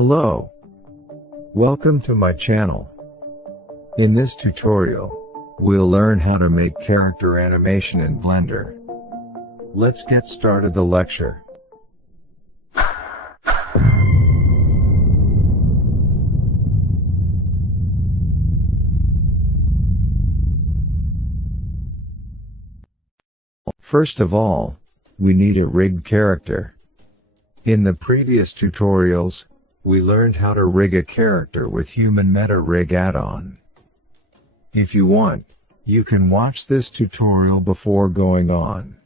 Hello. Welcome to my channel. In this tutorial, we'll learn how to make character animation in Blender. Let's get started the lecture. First of all, we need a rigged character. In the previous tutorials, we learned how to rig a character with Human Meta Rig add-on. If you want, you can watch this tutorial before going on.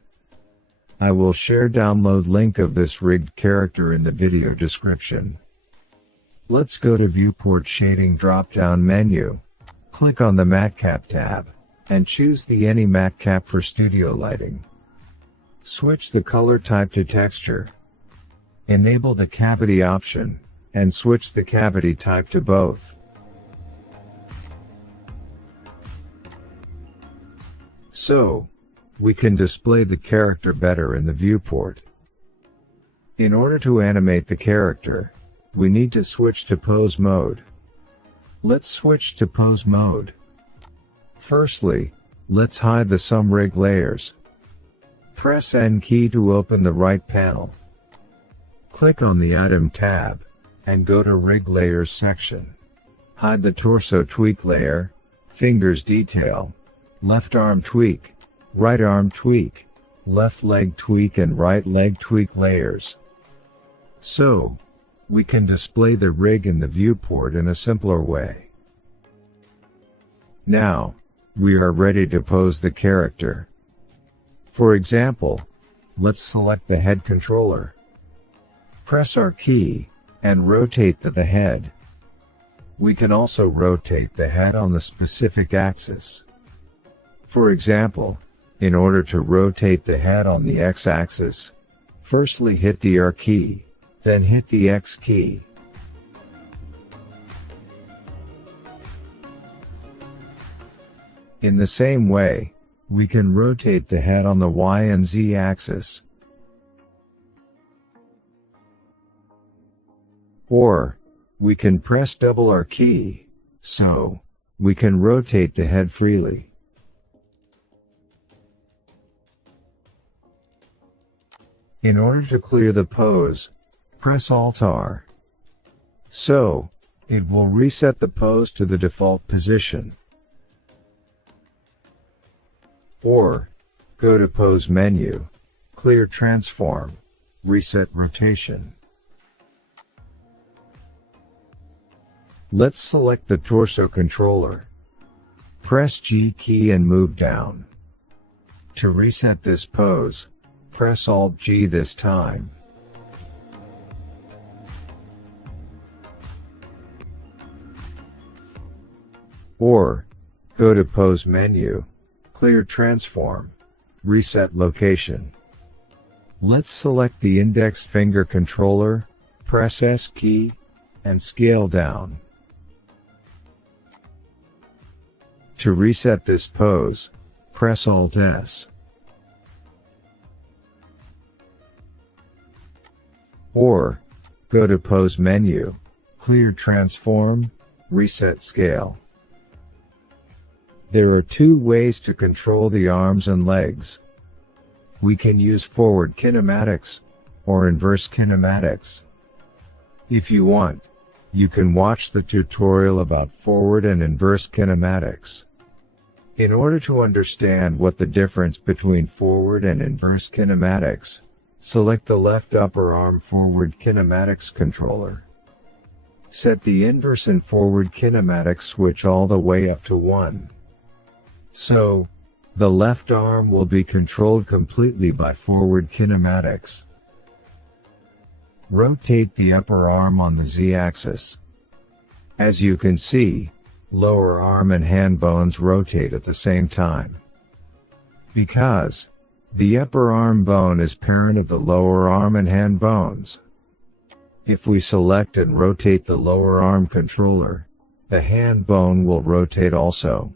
I will share download link of this rigged character in the video description. Let's go to Viewport Shading drop-down menu, click on the Matte Cap tab, and choose the Any Matte Cap for studio lighting. Switch the color type to texture. Enable the cavity option, and switch the cavity type to both. So, we can display the character better in the viewport. In order to animate the character, we need to switch to pose mode. Let's switch to pose mode. Firstly, let's hide the some rig layers. Press N key to open the right panel. Click on the Item tab, and go to Rig Layers section. Hide the torso tweak layer, fingers detail, left arm tweak, right arm tweak, left leg tweak and right leg tweak layers. So, we can display the rig in the viewport in a simpler way. Now, we are ready to pose the character. For example, let's select the head controller. Press R key, and rotate the head. We can also rotate the head on the specific axis. For example, in order to rotate the head on the x-axis, firstly hit the R key, then hit the X key. In the same way, we can rotate the head on the Y and Z axis. Or, we can press double R key, so we can rotate the head freely. In order to clear the pose, press Alt R. So, it will reset the pose to the default position. Or, go to Pose menu, Clear Transform, Reset Rotation. Let's select the torso controller. Press G key and move down. To reset this pose, press Alt G this time. Or, go to Pose menu, Clear Transform, Reset Location. Let's select the index finger controller, press S key, and scale down. To reset this pose, press Alt S. Or, go to Pose menu, Clear Transform, Reset Scale. There are two ways to control the arms and legs. We can use forward kinematics, or inverse kinematics. If you want, you can watch the tutorial about forward and inverse kinematics. In order to understand what the difference between forward and inverse kinematics, select the left upper arm forward kinematics controller. Set the inverse and forward kinematics switch all the way up to 1. So, the left arm will be controlled completely by forward kinematics. Rotate the upper arm on the Z-axis. As you can see, lower arm and hand bones rotate at the same time. Because the upper arm bone is parent of the lower arm and hand bones. If we select and rotate the lower arm controller, the hand bone will rotate also.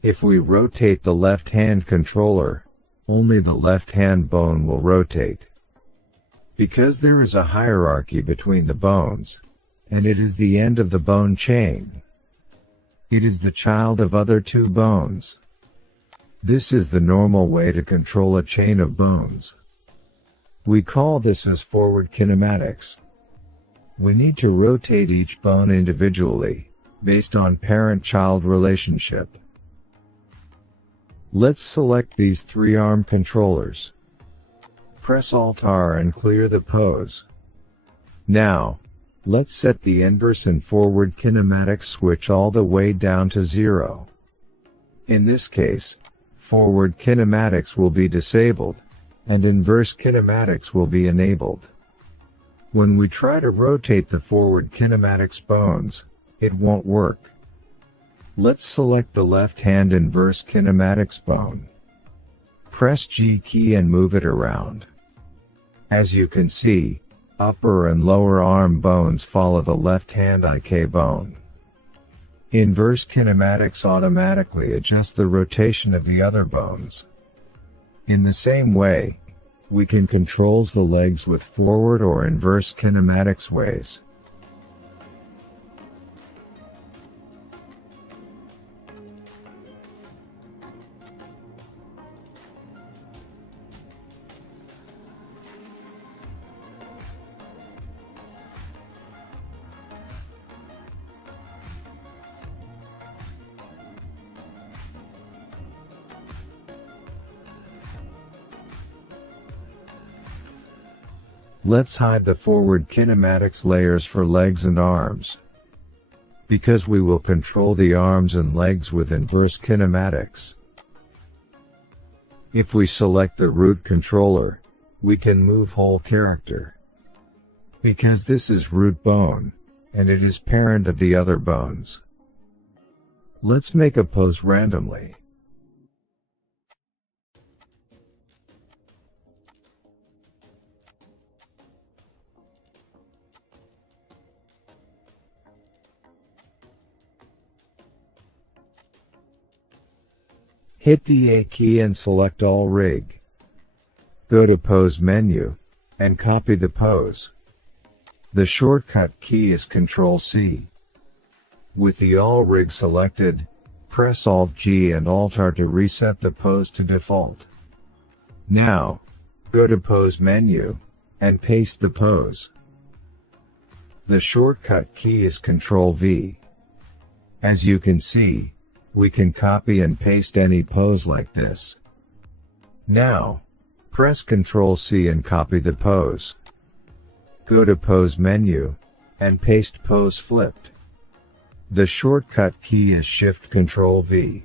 If we rotate the left hand controller, only the left-hand bone will rotate. Because there is a hierarchy between the bones, and it is the end of the bone chain. It is the child of other two bones. This is the normal way to control a chain of bones. We call this as forward kinematics. We need to rotate each bone individually, based on parent-child relationship. Let's select these three arm controllers. Press Alt-R and clear the pose. Now, let's set the inverse and forward kinematics switch all the way down to 0. In this case, forward kinematics will be disabled, and inverse kinematics will be enabled. When we try to rotate the forward kinematics bones, it won't work. Let's select the left-hand inverse kinematics bone. Press G key and move it around. As you can see, upper and lower arm bones follow the left-hand IK bone. Inverse kinematics automatically adjust the rotation of the other bones. In the same way, we can control the legs with forward or inverse kinematics ways. Let's hide the forward kinematics layers for legs and arms. Because we will control the arms and legs with inverse kinematics. If we select the root controller, we can move whole character. Because this is root bone, and it is parent of the other bones. Let's make a pose randomly. Hit the A key and select all rig. Go to Pose menu, and copy the pose. The shortcut key is Ctrl-C. With the all rig selected, press Alt-G and Alt-R to reset the pose to default. Now, go to Pose menu, and paste the pose. The shortcut key is Ctrl-V. As you can see, we can copy and paste any pose like this. Now, press Ctrl-C and copy the pose. Go to Pose menu, and paste pose flipped. The shortcut key is Shift-Ctrl-V.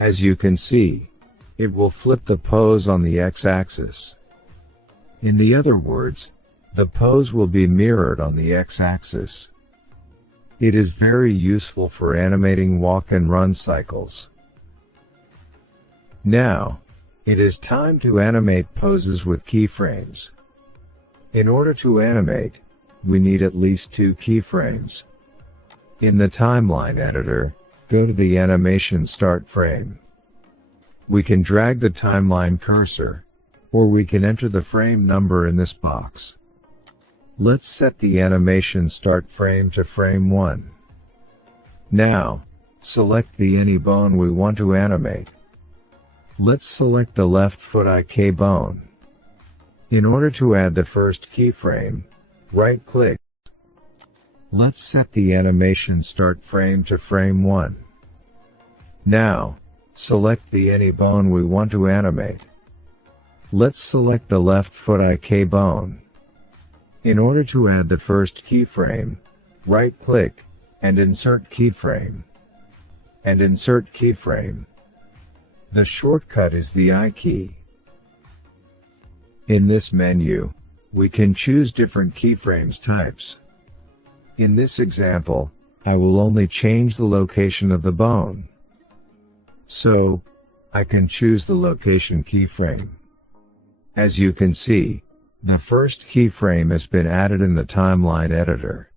As you can see, it will flip the pose on the X-axis. In the other words, the pose will be mirrored on the X-axis. It is very useful for animating walk and run cycles. Now, it is time to animate poses with keyframes. In order to animate, we need at least 2 keyframes. In the timeline editor, go to the animation start frame. We can drag the timeline cursor, or we can enter the frame number in this box. Let's set the animation start frame to frame 1. Now, select the any bone we want to animate. Let's select the left foot IK bone. In order to add the first keyframe, right-click. Let's set the animation start frame to frame 1. Now, select the any bone we want to animate. Let's select the left foot IK bone. In order to add the first keyframe, right-click, and insert keyframe. And insert keyframe. The shortcut is the I key. In this menu, we can choose different keyframes types. In this example, I will only change the location of the bone. So, I can choose the location keyframe. As you can see, the first keyframe has been added in the timeline editor.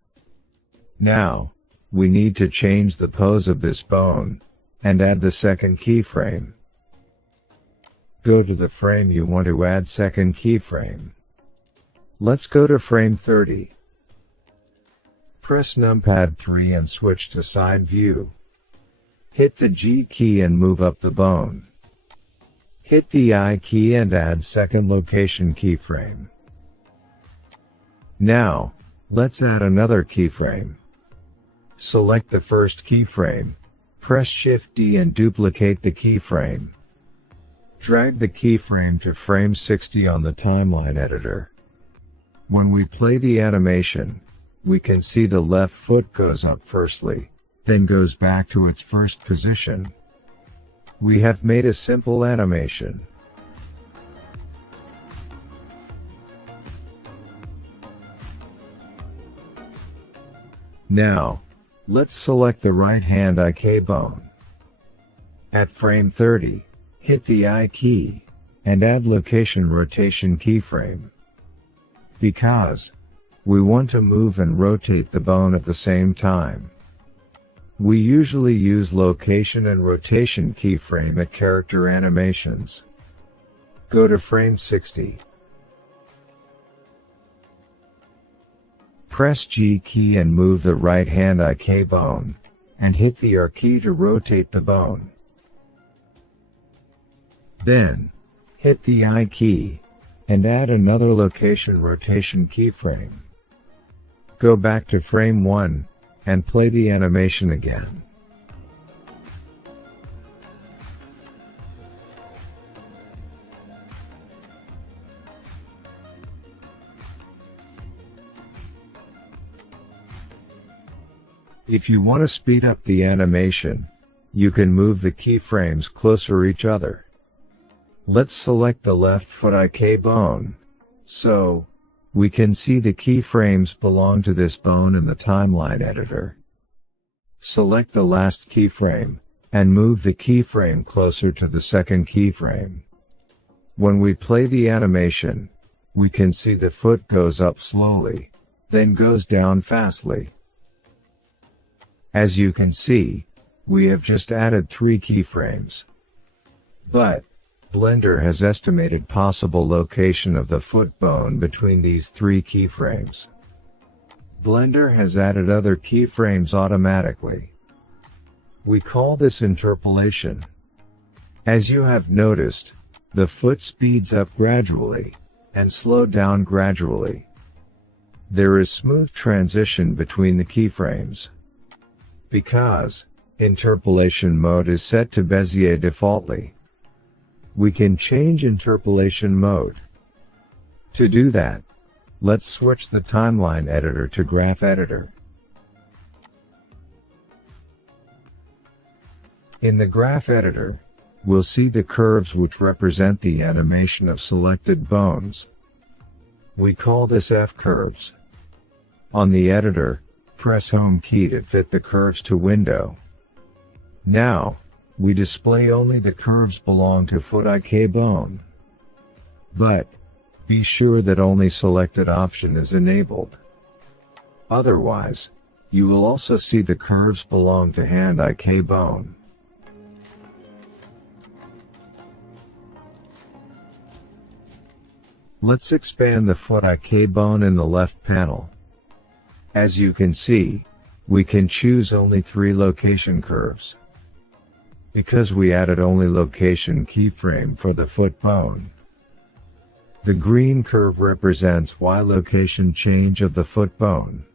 Now, we need to change the pose of this bone, and add the second keyframe. go to the frame you want to add second keyframe. Let's go to frame 30. Press numpad 3 and switch to side view. Hit the G key and move up the bone. Hit the I key and add second location keyframe. Now, let's add another keyframe. Select the first keyframe, press Shift D and duplicate the keyframe. Drag the keyframe to frame 60 on the timeline editor. When we play the animation, we can see the left foot goes up firstly, then goes back to its first position. We have made a simple animation. Now, let's select the right hand IK bone. At frame 30, hit the I key, and add location rotation keyframe. Because we want to move and rotate the bone at the same time, we usually use location and rotation keyframe at character animations. Go to frame 60. Press G key and move the right hand IK bone, and hit the R key to rotate the bone. Then, hit the I key, and add another location rotation keyframe. Go back to frame 1, and play the animation again. If you want to speed up the animation, you can move the keyframes closer each other. Let's select the left foot IK bone, so we can see the keyframes belong to this bone in the timeline editor. Select the last keyframe, and move the keyframe closer to the second keyframe. When we play the animation, we can see the foot goes up slowly, then goes down fastly. As you can see, we have just added 3 keyframes. But Blender has estimated possible location of the foot bone between these 3 keyframes. Blender has added other keyframes automatically. We call this interpolation. As you have noticed, the foot speeds up gradually, and slowed down gradually. There is smooth transition between the keyframes. Because interpolation mode is set to Bezier defaultly, we can change interpolation mode. To do that, let's switch the timeline editor to graph editor. In the graph editor, we'll see the curves which represent the animation of selected bones. We call this F-curves. On the editor, press Home key to fit the curves to window. Now, we display only the curves belong to foot IK bone. But be sure that only selected option is enabled. Otherwise, you will also see the curves belong to hand IK bone. Let's expand the foot IK bone in the left panel. As you can see, we can choose only 3 location curves. Because we added only location keyframe for the foot bone. The green curve represents Y location change of the foot bone.